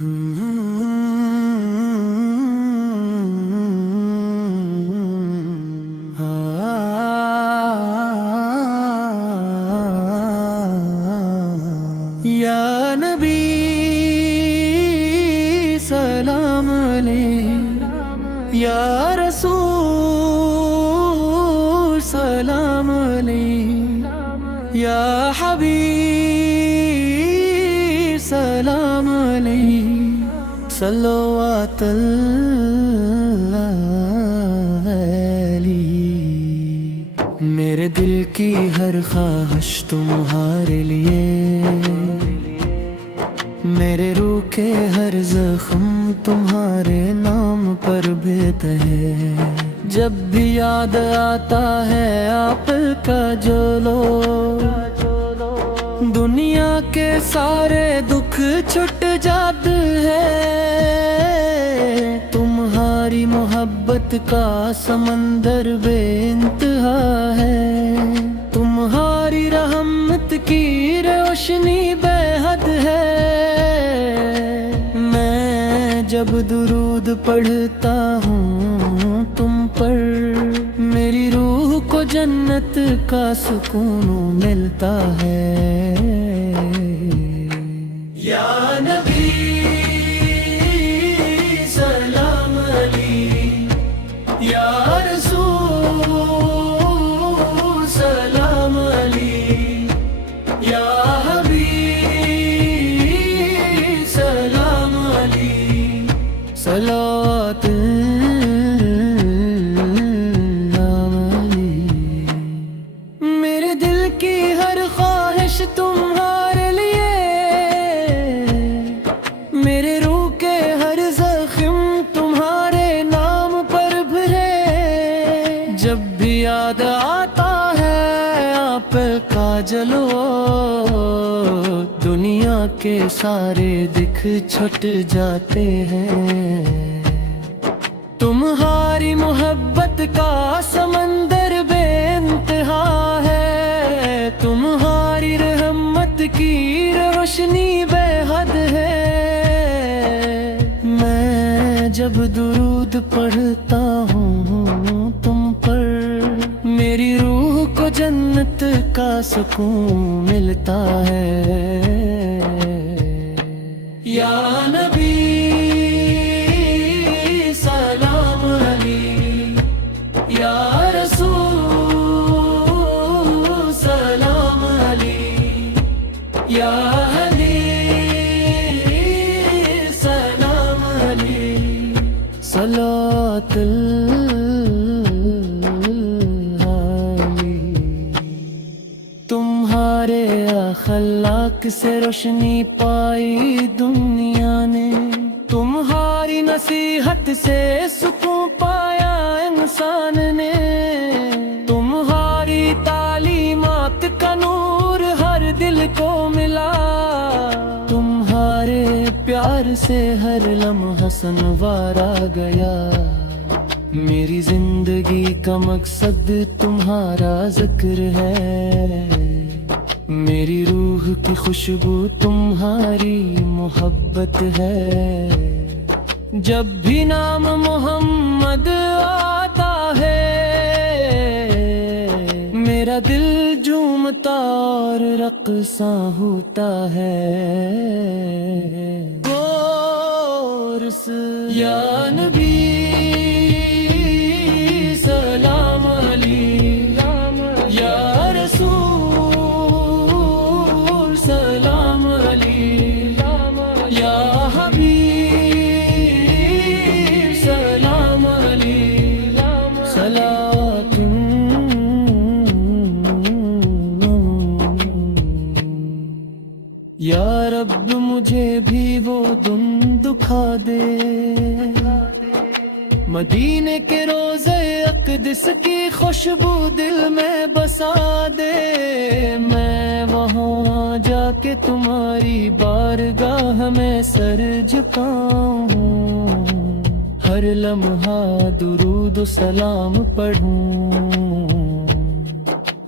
یا نبی سلام علیہ، یا رسول سلام علیہ، یا حبیب سلام علیہ، صلوات اللہ علیہ۔ میرے دل کی ہر خواہش تمہارے لیے، میرے روح کے ہر زخم تمہارے نام پر بیت ہے۔ جب بھی یاد آتا ہے آپ کا جلو، دنیا کے سارے دکھ چھٹ جاتے ہیں۔ تمہاری محبت کا سمندر بے انتہا ہے، تمہاری رحمت کی روشنی بے حد ہے۔ جب درود پڑھتا ہوں تم پر، میری روح کو جنت کا سکون ملتا ہے۔ یا نبی سلام علیہ، یا رسول سلام علیہ، یا صلوات اللہ علیہ۔ میرے دل کی ہر خواہش تمہارے لیے، میرے روح کے ہر زخم تمہارے نام پر بھرے۔ جب بھی یاد آتا ہے آپ کا جلو، دنیا کے سارے دکھ چھٹ جاتے ہیں۔ تمہاری محبت کا سمندر بے انتہا ہے، تمہاری رحمت کی روشنی بے حد ہے۔ میں جب درود پڑھتا ہوں تم پر، میری روح کو جنت کا سکون ملتا ہے۔ یا نبی سلام علیہ، یا رسول سلام علیہ، یا حبیب سلام علیہ، صلوات اللہ علیہ۔ تمہارے اخلاق سے روشنی پائی دنیا نے، تمہاری نصیحت سے سکون پایا انسان نے۔ تمہاری تعلیمات کا نور ہر دل کو ملا، تمہارے پیار سے ہر لمحہ سنوار آ گیا۔ میری زندگی کا مقصد تمہارا ذکر ہے، میری روح کی خوشبو تمہاری محبت ہے۔ جب بھی نام محمد آتا ہے، میرا دل جھومتا اور رقصاں ہوتا ہے۔ یا نبی سلام علیہ، یا رسول سلام علیہ، یا حبیب سلام علیہ، صلوات یا رب مجھے بھی وہ دن دکھا دے، مدینے کے روضے اقدس کی خوشبو دل میں بسا دے۔ میں وہاں جا کے تمہاری بارگاہ میں سر جھکاؤں، ہر لمحہ درود و سلام پڑھوں۔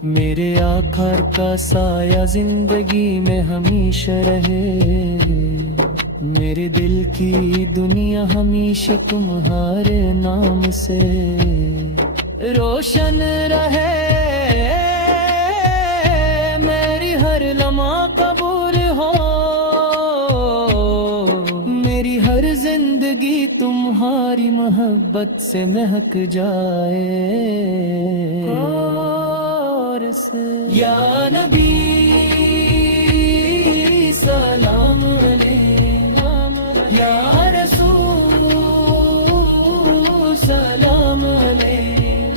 میرے آخر کا سایہ زندگی میں ہمیشہ رہے، میرے دل کی دنیا ہمیشہ تمہارے نام سے روشن رہے، میری ہر لمحہ قبول ہو، میری ہر زندگی تمہاری محبت سے مہک جائے۔ اور سے یا نبی سلام علیہ، یا رسول سلام علیہ،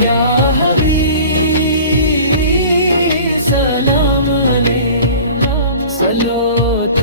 یا حبیب سلام علیہ، صلوات